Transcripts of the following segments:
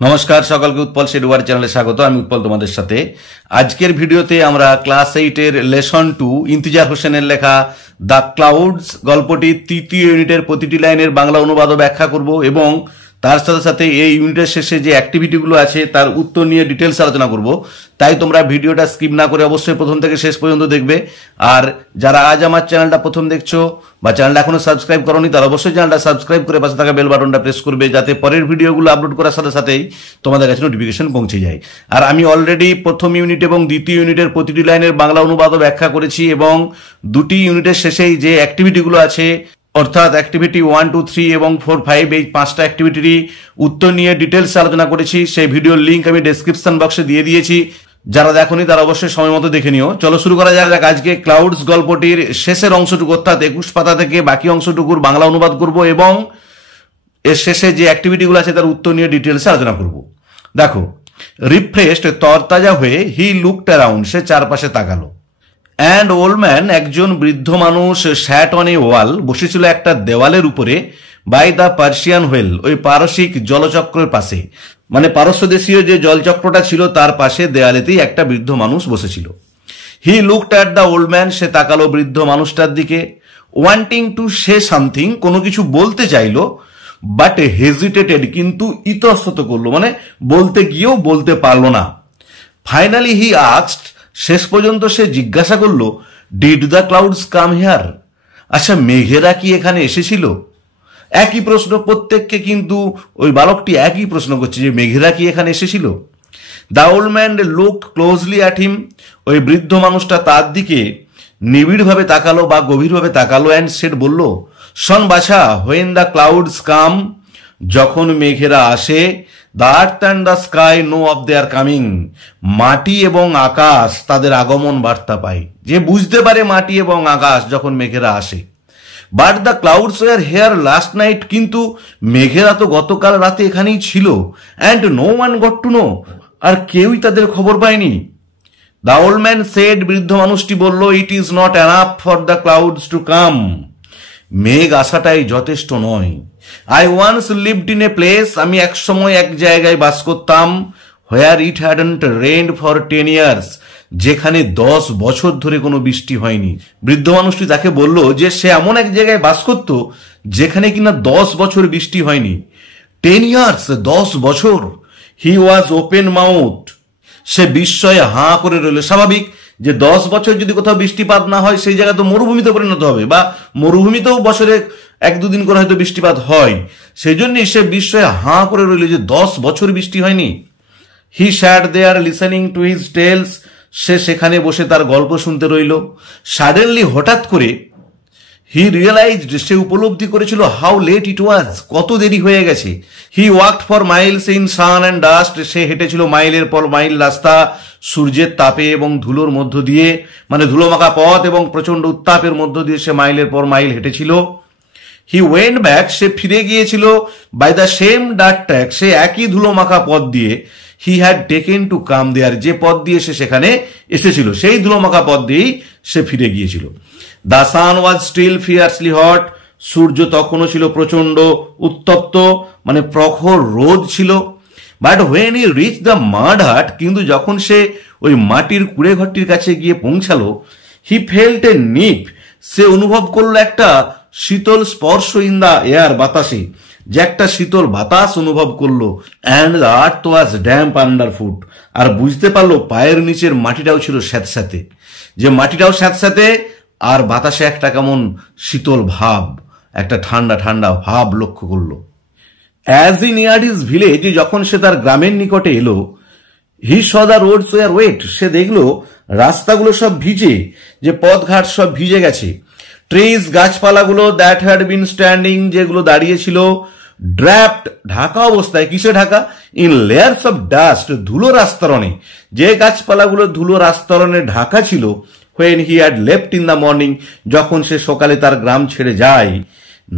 নমস্কার সকলকে উৎপল শেডওয়ার চ্যানেলে স্বাগত। আমি উৎপল তোমাদের সাথে। আজকের ভিডিওতে আমরা ক্লাস 8-এর লেসন 2 ইন্তিজার হোসেনের লেখা দ্য ক্লাউডস গল্পটির তৃতীয় ইউনিটের প্রতিটি লাইনের বাংলা অনুবাদ ও ব্যাখ্যা করব এবং তার সাথে সাথে এই ইউনিটের শেষে যে অ্যাক্টিভিটিগুলো আছে তার উত্তর নিয়ে ডিটেলস আলোচনা করব। তাই তোমরা ভিডিওটা স্কিপ না করে অবশ্যই প্রথম থেকে শেষ পর্যন্ত দেখবে। আর যারা আজ আমার চ্যানেলটা প্রথম দেখছো বা চ্যানেলটা এখনো সাবস্ক্রাইব করোনি তারা অবশ্যই চ্যানেলটা সাবস্ক্রাইব করে পাশে থাকা বেল বাটনটা প্রেস করবে, যাতে পরের ভিডিওগুলো আপলোড করার সাথে সাথেই তোমাদের কাছে নোটিফিকেশন পৌঁছে যায়। আর আমি অলরেডি প্রথম ইউনিট এবং দ্বিতীয় ইউনিটের প্রতিটি লাইনের বাংলা অনুবাদ ও ব্যাখ্যা করেছি এবং দুটি ইউনিটের শেষেই যে অ্যাক্টিভিটিগুলো আছে অর্থাৎ অ্যাক্টিভিটি 1, 2, 3 এবং 4, 5 এই 5টা অ্যাক্টিভিটিরই উত্তর নিয়ে ডিটেলস আলোচনা করেছি। সেই ভিডিওর লিঙ্ক আমি ডেসক্রিপশন বক্সে দিয়ে দিয়েছি, যারা দেখোনি তারা অবশ্যই সময় মতো দেখে নিও। চলো শুরু করা যাক। আজকে ক্লাউডস গল্পটির শেষের অংশটুকু অর্থাৎ 21 পাতা থেকে বাকি অংশটুকুর বাংলা অনুবাদ করব এবং এর শেষে যে অ্যাক্টিভিটিগুলো আছে তার উত্তর নিয়ে ডিটেলসে আলোচনা করব। দেখো, রিফ্রেশড তরতাজা হয়ে হি লুকড অ্যারাউন্ড, সে চারপাশে তাকালো। অ্যান্ড ওল্ড ম্যান, একজন বৃদ্ধ মানুষ, স্যাট অন এ ওয়াল, বসেছিল একটা দেওয়ালের উপরে, বাই দ্য পার্সিয়ান হুইল, ওই পারসিক জলচক্রের পাশে, মানে পারস্য দেশীয় যে জলচক্রটা ছিল তার পাশে দেয়ালেতেই একটা বৃদ্ধ মানুষ বসেছিল। He looked at the old man, সে তাকালো বৃদ্ধ মানুষটার দিকে। ওয়ান্টিং টু সে সামথিং, কোনো কিছু বলতে চাইলো, বাট হেজিটেটেড, কিন্তু ইতস্তত করলো, মানে বলতে গিয়েও বলতে পারলো না। ফাইনালি হি আস্কড, শেষ পর্যন্ত সে জিজ্ঞাসা করলো, did the clouds come here, আচ্ছা মেঘেরা কি এখানে এসেছিল? একই প্রশ্ন প্রত্যেককে, কিন্তু ওই বালকটি একই প্রশ্ন করছে যে মেঘেরা কি এখানে এসেছিল। The old man looked closely at him, ওই বৃদ্ধ মানুষটা তার দিকে নিবিড়ভাবে তাকালো বা গভীরভাবে তাকালো। অ্যান্ড সেড, বলল, শোন বাছা, হোয়েন দ্য ক্লাউডস কাম, যখন মেঘেরা আসে, the earth and the sky know of their coming, মাটি এবং আকাশ তাদের আগমন বার্তা পায়। যে বুঝতে পারে মাটি এবং আকাশ যখন মেঘেরা আসে। But the clouds were here last night, কিন্তু মেঘেরা তো গতকাল রাতে এখানেই ছিল। And no one got to know, আর কেউই তাদের খবর পায়নি। দ্য ওল্ড ম্যান সেড, বৃদ্ধ মানুষটি বলল, it is not enough for the clouds to come, মেঘ আসাটাই যথেষ্ট নয়। I once lived in a place, আমি এক সময় এক জায়গায় বাস করতাম, where it hadn't rained for 10 years, যেখানে 10 বছর ধরে কোনো বৃষ্টি হয়নি। বৃদ্ধ মানুষটি তাকে বলল যে সে এমন এক জায়গায় বাস করত যেখানে কিনা 10 বছর বৃষ্টি হয়নি। 10 years, 10 বছর। হি ওয়াজ ওপেন মাউথ, সে বিস্ময়ে হাঁ করে রইল। স্বাভাবিক যে 10 বছর যদি কোথাও বৃষ্টিপাত না হয় সেই জায়গা তো মরুভূমিতে পরিণত হবে, বা মরুভূমিতেও বছরে 1-2 দিন করে হয়তো বৃষ্টিপাত হয়। সেই জন্যই সে বিস্ময়ে হাঁ করে রইল যে 10 বছর বৃষ্টি হয়নি। হি স্যাট দেয়ার লিসেনিং টু হিজ টেলস, সে সেখানে বসে তার গল্প শুনতে রইল। সাডেনলি, হঠাৎ করে, হি রিয়েলাইজড, সে উপলব্ধি করেছিল, হাউ লেট ইট ওয়াজ, কত দেরি হয়ে গেছে। He walked for miles in sun and dust, সে হেঁটেছিল মাইলের পর মাইল রাস্তা সূর্যের তাপে এবং ধুলোর মধ্য দিয়ে, মানে ধুলোমাখা পথ এবং প্রচন্ড উত্তাপের মধ্য দিয়ে সে মাইলের পর মাইল হেঁটেছিল। হি ওয়েন্ট ব্যাক, সে ফিরে গিয়েছিল, by the same dirt track, সে একই ধুলোমাখা পথ দিয়ে, he had taken to come there, যে পথ দিয়ে সে সেখানে এসেছিল সেই ধুলোমাখা পথ দিয়েই সে ফিরে গিয়েছিল। The sun was still fiercely hot, সূর্য তখনও ছিল প্রচন্ড উত্তপ্ত, মানে প্রখর রোদ ছিল। But when he reach the mud hut, কিন্তু যখন সে ওই মাটির কুড়ে ঘরটির কাছে গিয়ে পৌঁছালো, হি ফেল্ট এ নিপ, সে অনুভব করলো একটা শীতল স্পর্শ ইন দ্য এয়ার, বাতাসে, যে একটা শীতল বাতাস অনুভব করলো। And the earth was damp under foot, আর বুঝতে পারলো পায়ের নিচের মাটিটাও ছিল স্যাঁতস্যাঁতে, যে মাটিটাও স্যাঁতস্যাঁতে আর বাতাসে একটা কেমন শীতল ভাব, একটা ঠান্ডা ঠান্ডা ভাব লক্ষ্য করলো। As he neared his village, যখন সে তার গ্রামের নিকটে এলো, he saw the roads were wet, সে দেখলো রাস্তাগুলো সব ভিজে, যে পথঘাট সব ভিজে গেছে। ট্রিজ, গাছপালাগুলো, দ্যাট হ্যাড বিন স্ট্যান্ডিং, যেগুলো দাঁড়িয়েছিল, ড্র্যাপড, ঢাকা অবস্থায়, কিসে ঢাকা? ইন লেয়ার্স অফ ডাস্ট, ধুলোর আস্তরণে, যে গাছপালাগুলো ধুলোর আস্তরণে ঢাকা ছিল। When he had left in the morning, যখন সে সকালে তার গ্রাম ছেড়ে যায়।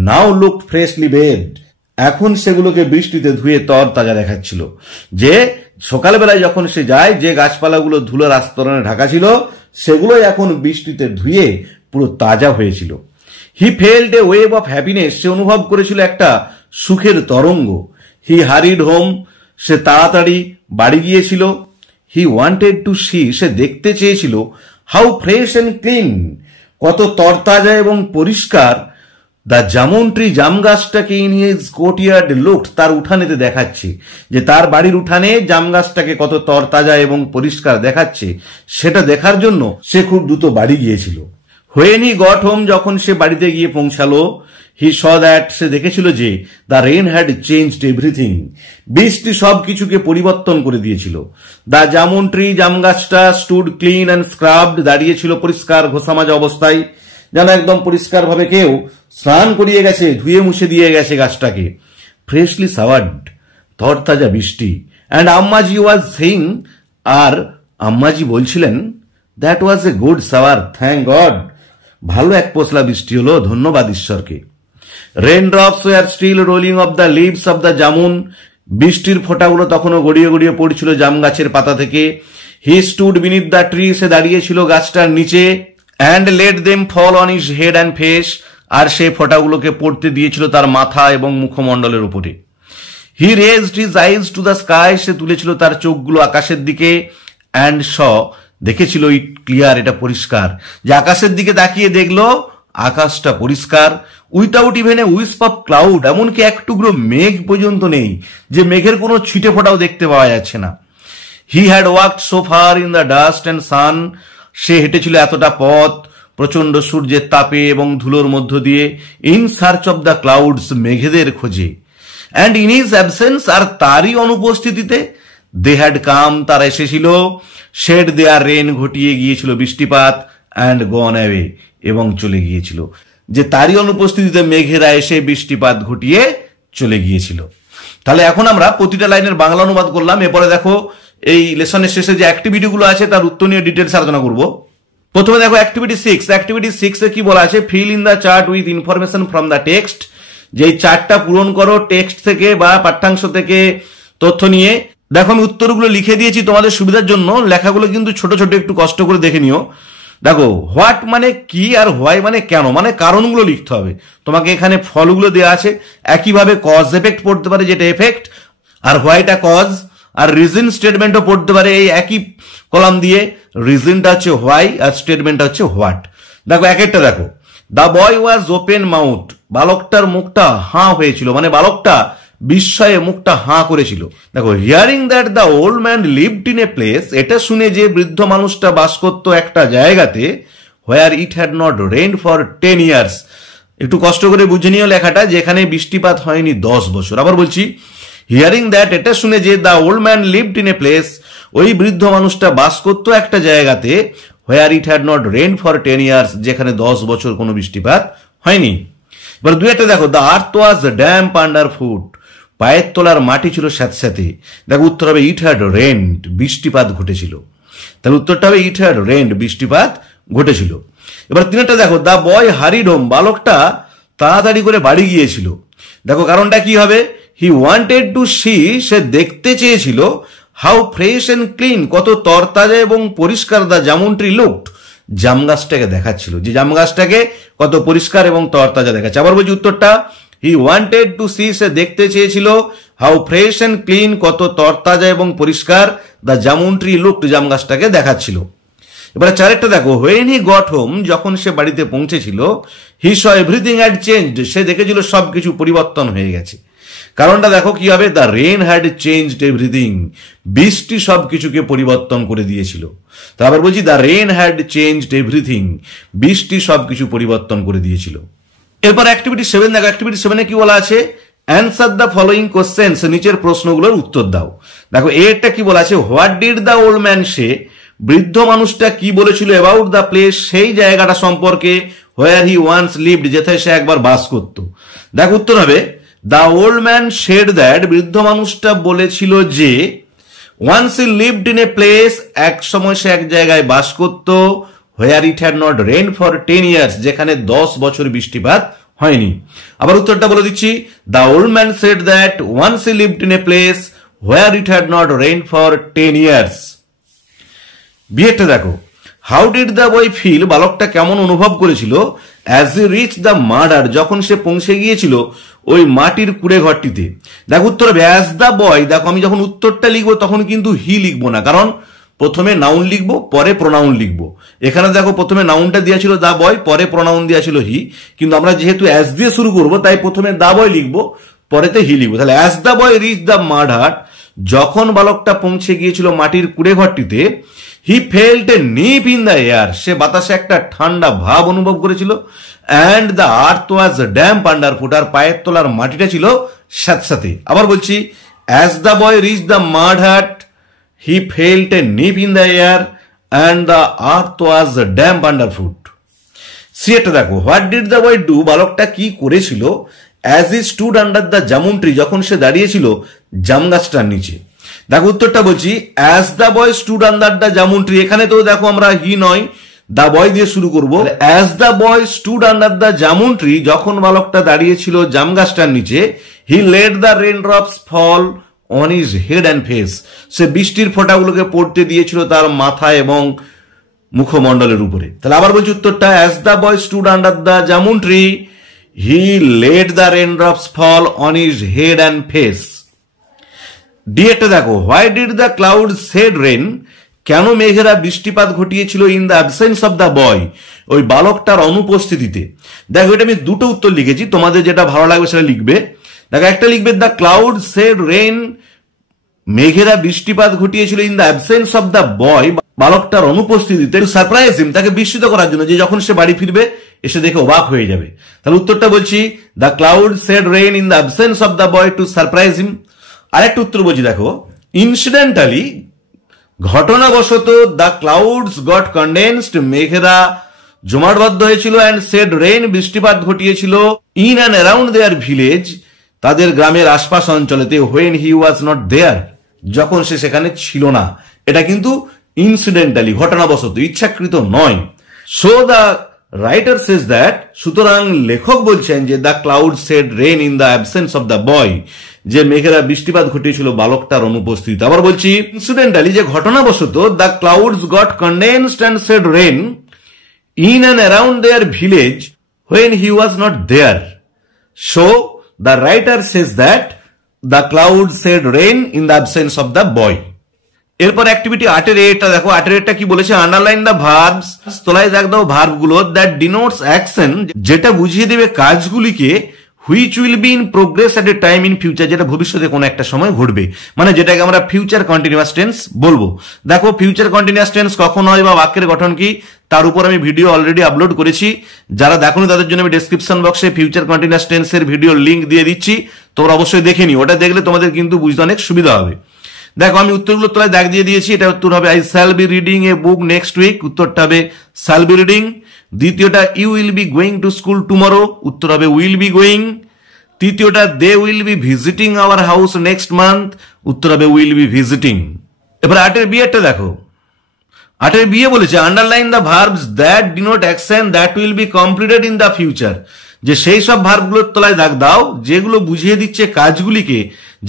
নাও লুকড ফ্রেশলি বেড, এখন সেগুলোকে বৃষ্টিতে ধুয়ে তর তাজা দেখাচ্ছিল। যে সকালবেলায় যখন সে যায়, যে গাছপালাগুলো ধুলোর আস্তরণে ঢাকা ছিল সেগুলোই এখন বৃষ্টিতে ধুয়ে পুরো তাজা হয়েছিল। He felt a wave of happiness, সে অনুভব করেছিল একটা সুখের তরঙ্গ। হি হারিড হোম, সে তাড়াতাড়ি বাড়ি গিয়েছিল। হি ওয়ান্টেড টু সি, সে দেখতে চেয়েছিল হাউ ফ্রেশ অ্যান্ড ক্লিন, কত তরতাজা এবং পরিষ্কার দ্য জামুন ট্রি, জাম গাছটাকে ইন হিজ কোর্টইয়ার্ড লুকড, তার উঠানেতে দেখাচ্ছে, যে তার বাড়ির উঠানে জাম গাছটাকে কত তরতাজা এবং পরিষ্কার দেখাচ্ছে, সেটা দেখার জন্য সে খুব দ্রুত বাড়ি গিয়েছিল। হোয়েন হি গট হোম, যখন সে বাড়িতে গিয়ে পৌঁছালো, হি স দ্যাট, সে দেখেছিল যে the rain had changed everything, বৃষ্টি সব কিছুকে পরিবর্তন করে দিয়েছিল। দ্য জামুন ট্রি, জাম গাছটা স্টুড ক্লিন অ্যান্ড স্ক্রাবড, দাঁড়িয়েছিল পরিষ্কার ঘষামাজা অবস্থায়, যেন একদম পরিষ্কার ভাবে কেউ স্নান করিয়ে গেছে, ধুয়ে মুছে দিয়ে গেছে গাছটাকে। ফ্রেশলি সাওয়ার্ড, তরতাজা বৃষ্টি। অ্যান্ড আম্মাজি ওয়াজ সেইং, আর আম্মাজি বলছিলেন, that was a good shower, thank God, ভালো এক পশলা বৃষ্টি হলো, ধন্যবাদ ঈশ্বরকে। Rain drops were still rolling off the leaves of the jamun, বৃষ্টির ফোঁটাগুলো তখনও গড়িয়ে গড়িয়ে পড়ছিল জাম গাছের পাতা থেকে। He stood beneath the tree, সে দাঁড়িয়েছিল গাছটার নিচে। And let them fall on his head and face, আর সে ফোঁটাগুলোকে পড়তে দিয়েছিল তার মাথা এবং মুখমণ্ডলের উপরে। He raised his eyes to the sky, সে তুলেছিল তার চোখগুলো আকাশের দিকে। অ্যান্ড স, দেখেছিল ইট ক্লিয়ার, এটা পরিষ্কার, যে আকাশের দিকে তাকিয়ে দেখলো আকাশটা পরিষ্কার। Without even a wisp of cloud, এমনকি এক টুকরো মেঘ পর্যন্ত নেই, যে মেঘের কোনো ছিটে ফোঁটাও দেখতে পাওয়া যাচ্ছে না। He had walked so far in the dust and sun, সে হেঁটেছিল এতটা পথ প্রচন্ড সূর্যের তাপে এবং ধুলোর মধ্য দিয়ে। In search of the clouds, মেঘেদের খোঁজে। অ্যান্ড ইন হিজ অ্যাবসেন্স, আর তারই অনুপস্থিতিতে, দে হ্যাড কাম, তারা এসেছিল। শেড দেয়ার রেন, ঘটিয়ে গিয়েছিল বৃষ্টিপাত। অ্যান্ড গন অ্যাওয়ে, এবং চলে গিয়েছিল, যে তারই অনুপস্থিতিতে মেঘেরা এসে বৃষ্টিপাত ঘটিয়ে চলে গিয়েছিল। তাহলে এখন আমরা প্রতিটা লাইনের বাংলা অনুবাদ করলাম। এরপরে দেখো এই লেসনের শেষে যে অ্যাক্টিভিটিগুলো আছে তার উত্তর নিয়ে ডিটেলস আলোচনা করব। প্রথমে দেখো অ্যাক্টিভিটি 6। অ্যাক্টিভিটি 6 এ কি বলা আছে? Feel in the chart with information from the text, যে চার্টটা পূরণ করো টেক্সট থেকে বা পাঠ্যাংশ থেকে তথ্য নিয়ে। দেখো আমি উত্তরগুলো লিখে দিয়েছি তোমাদের সুবিধার জন্য, লেখাগুলো কিন্তু ছোট ছোট একটু কষ্ট করে দেখে নিও। দেখো হোয়াট মানে কি, আর হোয়াই মানে কেন, মানে কারণগুলো লিখতে হবে। তোমাকে এখানে ফলগুলো দেওয়া আছে, একইভাবে কজ এফেক্ট পড়তে পারে, যেটা এফেক্ট, আর হোয়াইটা কজ, আর রিজন স্টেটমেন্টও পড়তে পারে এই একই কলাম দিয়ে। রিজনটা হচ্ছে হোয়াই আর স্টেটমেন্টটা হচ্ছে হোয়াট। দেখো এক একটা দেখো। The boy was open mouth, বালকটার মুখটা হাঁ হয়েছিল, মানে বালকটা বিস্ময়ে মুখটা হাঁ করেছিল। দেখো hearing that the old man lived in a place, এটা শুনে যে বৃদ্ধ মানুষটা বাস করত একটা জায়গাতে, where it had not rain for 10 years। একটু কষ্ট করে বুঝে নিও লেখাটা, যেখানে বৃষ্টিপাত হয়নি 10 বছর। আবার বলছি, হিয়ারিং দ্যাট, এটা শুনে যে the old man lived in a place, ওই বৃদ্ধ মানুষটা বাস করত একটা জায়গাতে, where it had not rain for 10 years, যেখানে 10 বছর কোনো বৃষ্টিপাত হয়নি। এবার দুই একটা দেখো। The earth was damp under foot, পায়ের তলার মাটি ছিল স্যাঁতস্যাঁতে। দেখো উত্তর হবে ইট হ্যাড রেইনড, বৃষ্টিপাত ঘটেছিল। তাহলে উত্তরটা হবে ইট হ্যাড রেইনড, বৃষ্টিপাত ঘটেছিল। এবার তিনটা দেখো। দ্য বয় হারিড হোম, বালকটা তাড়াতাড়ি করে বাড়ি গিয়েছিল। দেখো কারণটা কি হবে? হি ওয়ান্টেড টু সি, সে দেখতে চেয়েছিল, হাউ ফ্রেশ অ্যান্ড ক্লিন, কত তরতাজা এবং পরিষ্কার দ্য জামুন ট্রি লুকড, জাম গাছটাকে দেখাচ্ছিল, যে জাম গাছটাকে কত পরিষ্কার এবং তরতাজা দেখাচ্ছে। আবার বলছি উত্তরটা, হি ওয়ান্টেড টু সি, সে দেখতে চেয়েছিল, হাউ ফ্রেশ অ্যান্ড ক্লিন, কত তরতাজা এবং পরিষ্কার দ্য জামুন ট্রি লুকড, জাম গাছটাকে দেখাচ্ছিল। এবারে চারেরটা দেখো। হোয়েন হি গট হোম, যখন সে বাড়িতে পৌঁছেছিল, he saw everything had changed, সে দেখেছিল সবকিছু পরিবর্তন হয়ে গেছে। কারণটা দেখো কি হবে? The rain had changed everything, বৃষ্টি সবকিছুকে পরিবর্তন করে দিয়েছিল। তারপর বলছি the rain had changed everything, বৃষ্টি সবকিছু পরিবর্তন করে দিয়েছিল। এরপর অ্যাক্টিভিটি 7 দেখো। অ্যাক্টিভিটি 7 এ কি বলা আছে? অ্যান্সার দ্য ফলোইং কোশ্চেন্স, নিচের প্রশ্নগুলোর উত্তর দাও। দেখো এরটা কি বলা আছে? What did the old man say, বৃদ্ধ মানুষটা কি বলেছিল অ্যাবাউট দ্য প্লেস, সেই জায়গাটা সম্পর্কে, হোয়ার হি ওয়ান্স লিভড, যেথায় সে একবার বাস করত। দেখো উত্তর হবে the old man said that, বৃদ্ধ মানুষটা বলেছিল যে, once he lived in a place, এক সময় সে এক জায়গায় বাস করত, where it had not rain for 10 years, যেখানে 10 বছর বৃষ্টিপাত হয়নি। আবার উত্তরটা বলে দিচ্ছি। The old man said that once he lived in a place where it had not rain for 10 years। বিয়েটা দেখো। How did the boy feel, বালকটা কেমন অনুভব করেছিল, as he reach the mud hut, যখন সে পৌঁছে গিয়েছিল ওই মাটির কুড়ে ঘরটিতে। দেখো উত্তর হবে অ্যাজ দ্য বয়। দেখো আমি যখন উত্তরটা লিখবো তখন কিন্তু হি লিখবো না, কারণ প্রথমে নাউন লিখবো পরে প্রোনাউন লিখবো। এখানে দেখো প্রথমে নাউনটা দেওয়া ছিল দা বয়, পরে প্রোনাউন দেওয়া ছিল হি, কিন্তু আমরা যেহেতু অ্যাজ দিয়ে শুরু করবো তাই প্রথমে দা বয় লিখবো, পরেতে হি লিখবো। তাহলে as the boy reach the mud hut, যখন বালকটা পৌঁছে গিয়েছিল মাটির কুড়ে ঘরটিতে, he felt a nip in the air, সে বাতাসে একটা ঠান্ডা ভাব অনুভব করেছিল। And the earth was damp under foot, আর পায়ের তলার মাটিটা ছিল স্যাঁতস্যাঁতে। আবার বলছি, as the boy reach the mud hut, he felt a nip in the air and the earth was damp under foot. C এটা দেখো, what did the boy do, বালকটা কি করেছিল, as he stood under the jamun tree, যখন সে দাঁড়িয়েছিল জাম গাছটার নিচে। দেখো উত্তরটা বলছি, as the boy stood under the jamun tree, এখানে তো দেখো আমরা হি নয় দা বয় দিয়ে শুরু করবো। As the boy stood under the jamun tree, যখন বালকটা দাঁড়িয়েছিল জাম গাছটার নিচে, he let the rain drops fall on his head and face, সে বৃষ্টির ফোঁটাগুলোকে পড়তে দিয়েছিল তার মাথা এবং মুখমণ্ডলের উপরে। তাহলে আবার বলছি উত্তরটা, as the boy stood under the jamun tree, he let the rain drops fall on his head and face. D একটা দেখো, why did the cloud shed rain, কেন মেঘেরা বৃষ্টিপাত ঘটিয়েছিল in the absence of the boy, ওই বালকটার অনুপস্থিতিতে। দেখো এটা আমি দুটো উত্তর লিখেছি, তোমাদের যেটা ভালো লাগবে সেটা লিখবে। দেখো একটা লিখবে দ্য ক্লাউড সেড রেন, মেঘেরা বৃষ্টিপাত ঘটিয়েছিল in the absence of the boy, বালকটার অনুপস্থিতিতে, সারপ্রাইজ হিম, তাকে বিস্মিত করার জন্য, যে যখন সে বাড়ি ফিরবে এসে দেখে অবাক হয়ে যাবে। তাহলে উত্তরটা বলছি, the cloud shed rain in the absence of the boy to surprise him. আরেকটা উত্তর বলছি দেখো, ইনসিডেন্টালি, ঘটনাবশত, দ্য ক্লাউডস গট কন্ডেন্সড, মেঘেরা জমাটবদ্ধ হয়েছিল, অ্যান্ড সেড রেন, বৃষ্টিপাত ঘটিয়েছিল, in and around their village, তাদের গ্রামের আশপাশ অঞ্চলেতে, হোয়েন হি ওয়াজ নট দেয়ার, যখন সে সেখানে ছিল না। এটা কিন্তু ইনসিডেন্টালি, ঘটনাবশত, ইচ্ছাকৃত নয়। So the writer says that, সুতরাং লেখক বলছেন যে the cloud shed rain in the absence of the boy, যে মেঘেরা বৃষ্টিপাত ঘটিয়েছিল বালকটার অনুপস্থিতি। আবার বলছি ইনসিডেন্টালি, যে ঘটনাবশত, the clouds got condensed and shed rain in and around their village when he was not there. So the writer says that the cloud shed rain in the absence of the boy. এরপর activity 8 এটা দেখো, 8 কি বলেছে, underline the verbs, তোলায় দেখ দাও ভার্বগুলো, that denotes action, যেটা বুঝিয়ে দেবে কাজগুলিকে, which will be in progress at a time in future, যেটা ভবিষ্যতে কোনো একটা সময় ঘটবে, মানে যেটাকে আমরা ফিউচার কন্টিনিউয়াস টেন্স বলবো। দেখো ফিউচার কন্টিনিউয়াস টেন্স কখন হয় বা বাক্যের গঠন কি, তার উপর আমি ভিডিও অলরেডি আপলোড করেছি। যারা দেখোনি তাদের জন্য আমি ডেসক্রিপশন বক্সে ফিউচার কন্টিনিউয়াস টেন্সের ভিডিও লিঙ্ক দিয়ে দিচ্ছি, তোমরা অবশ্যই দেখে নিও, ওটা দেখলে তোমাদের কিন্তু বুঝতে অনেক সুবিধা হবে। দেখো আমি উত্তরগুলো তোলায় দাগ দিয়ে দিয়েছি। এটা উত্তর হবে I shall be reading a book next week, উত্তরটা হবে শ্যাল বি রিডিং। দ্বিতীয়টা you will be going to school tomorrow, উত্তর হবে উইল বি গোয়িং। তৃতীয়টা they will be visiting our house next month, উত্তর হবে উইল বি ভিজিটিং। এবার 8 বিয়েটা দেখো, 8 বিয়ে বলেছে underline the verbs that denote action that will be completed in the future, যে সেই সব ভার্বগুলোর তলায় দাগ দাও যেগুলো বুঝিয়ে দিচ্ছে কাজগুলিকে,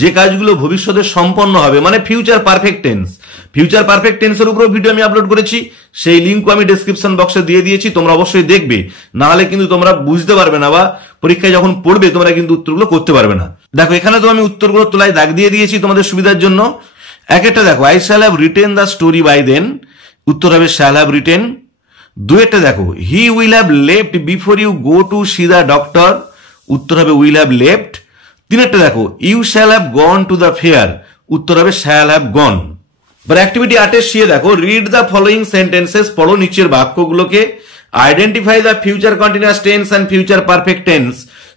যে কাজগুলো ভবিষ্যতে সম্পন্ন হবে, মানে future perfect tense. Future perfect টেন্সের উপর ভিডিও আমি আপলোড করেছি, সেই লিঙ্কও আমি ডেসক্রিপশন বক্সে দিয়ে দিয়েছি, তোমরা অবশ্যই দেখবে, না হলে কিন্তু তোমরা বুঝতে পারবে না বা পরীক্ষায় যখন পড়বে তোমরা কিন্তু উত্তরগুলো করতে পারবে না। দেখো এখানে তো আমি উত্তরগুলো তোলায় দাগ দিয়ে দিয়েছি তোমাদের সুবিধার জন্য। একটা দেখো, I shall have written the story by then, উত্তর হবে শ্যাল হ্যাভ রিটেন। দুইটা দেখো, he will have left before you go to see the doctor, উত্তর হবে উইল হ্যাভ লেফট। তিনটা দেখো, you shall have gone to the fair, উত্তর হবে শ্যাল হ্যাভ গন। এবার অ্যাক্টিভিটি 8 সি দেখো, রিড দ্য ফলোইং সেন্টেন্সেস, পড়ো নিচের বাক্যগুলোকে, identify the future continuous tense and future perfect tense,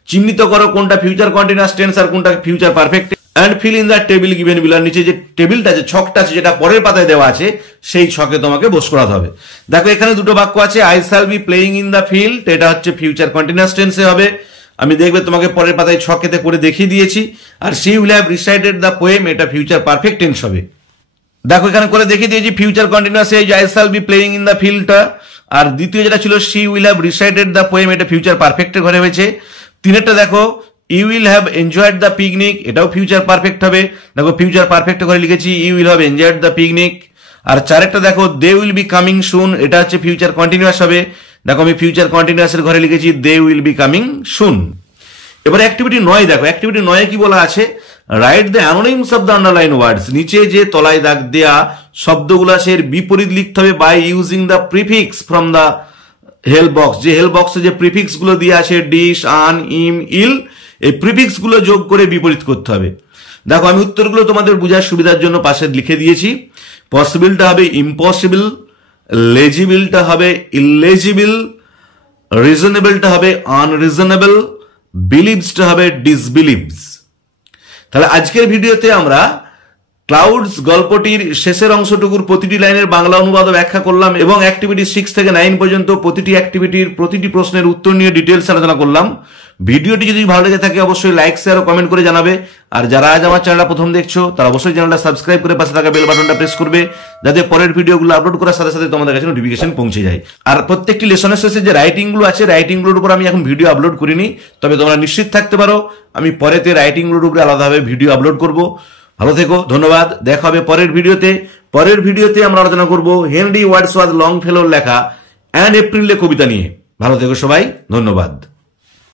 চিহ্নিত করো কোনটা ফিউচার কন্টিনিউয়াস টেন্স আর কোনটা future perfect, and fill in the table given below, নিচে যে টেবিলটা আছে, ছকটা আছে, যেটা পরের পাতায় দেওয়া আছে, সেই ছকে তোমাকে বস করাতে হবে। দেখো এখানে দুটো বাক্য আছে, I shall be playing in the field, এটা হচ্ছে ফিউচার কন্টিনিউয়াস টেন্সে হবে, আমি দেখবে তোমাকে পরের পাতায় ছকেতে করে দেখিয়ে দিয়েছি। আর she will have recited the poem, এটা ফিউচার পারফেক্ট টেন্স হবে। দেখো এখানে করে দেখিয়ে দিয়েছি ফিউচার কন্টিনিউয়াস, এই যে I shall be playing in the ফিল্ডটা, আর দ্বিতীয় যেটা ছিল she will have recited the poem, এটা ফিউচার পারফেক্টের ঘরে হয়েছে। তিনেরটা দেখো, you will have enjoyed the picnic, এটাও ফিউচার পারফেক্ট হবে। দেখো ফিউচার পারফেক্ট ঘরে লিখেছি you will have enjoyed the picnic. আর চারেরটা দেখো they will be coming soon, এটা হচ্ছে ফিউচার কন্টিনিউয়াস হবে। দেখো আমি ফিউচার কন্টিনিউয়াসের ঘরে লিখেছি they will be coming soon. এবার অ্যাক্টিভিটি 9 দেখো, অ্যাক্টিভিটি 9 কি বলা আছে, write the antonyms of the underline words, নিচে যে তলায় দাগ দেয়া শব্দগুলো আছে এর বিপরীত লিখতে হবে by using the prefix from the help box. যে হেল্প বক্সে যে প্রিফিক্স গুলো দিয়ে আছে ডিস, আন, ইম, ইল, এই প্রিফিক্স গুলো যোগ করে বিপরীত করতে হবে। দেখো আমি উত্তরগুলো তোমাদের বোঝার সুবিধার জন্য পাশে লিখে দিয়েছি। পসিবলটা হবে ইম্পসিবল, লেজিবলটা হবে ইললেজিবল, রিজনেবলটা হবে আনরিজনেবল, বিলিভসটা হবে ডিসবিলিভস। তাহলে আজকের ভিডিওতে আমরা ক্লাউডস গল্পটির শেষের অংশটুকুর প্রতিটি লাইনের বাংলা অনুবাদ ব্যাখ্যা করলাম এবং অ্যাক্টিভিটি 6 থেকে 9 পর্যন্ত প্রতিটি অ্যাক্টিভিটির প্রতিটি প্রশ্নের উত্তর নিয়ে ডিটেলস আলোচনা করলাম। ভিডিওটি যদি ভালো লেগে থাকে অবশ্যই লাইক, শেয়ার ও কমেন্ট করে জানাবে। আর যারা আজ আমার চ্যানেলটা প্রথম দেখছো তারা অবশ্যই চ্যানেলটা সাবস্ক্রাইব করে পাশে থাকা বেল বাটনটা প্রেস করবে, যাতে পরের ভিডিওগুলো আপলোড করার সাথে সাথে তোমাদের কাছে নোটিফিকেশন পৌঁছে যায়। আর প্রত্যেকটি লেসনের শেষে যে রাইটিং গুলো আছে, রাইটিং গুলোর উপর আমি এখন ভিডিও আপলোড করিনি, তবে তোমরা নিশ্চিত থাকতে পারো আমি পরেতে রাইটিং গুলোর উপরে আলাদাভাবে ভিডিও আপলোড করব। ভালো থেকো, ধন্যবাদ। দেখা হবে পরের ভিডিওতে। পরের ভিডিওতে আমরা আলোচনা করব হেনরি ওয়ার্ডসওয়ার্থ লংফেলোর লেখা অ্যান এপ্রিলে কবিতা নিয়ে। ভালো থেকো সবাই, ধন্যবাদ।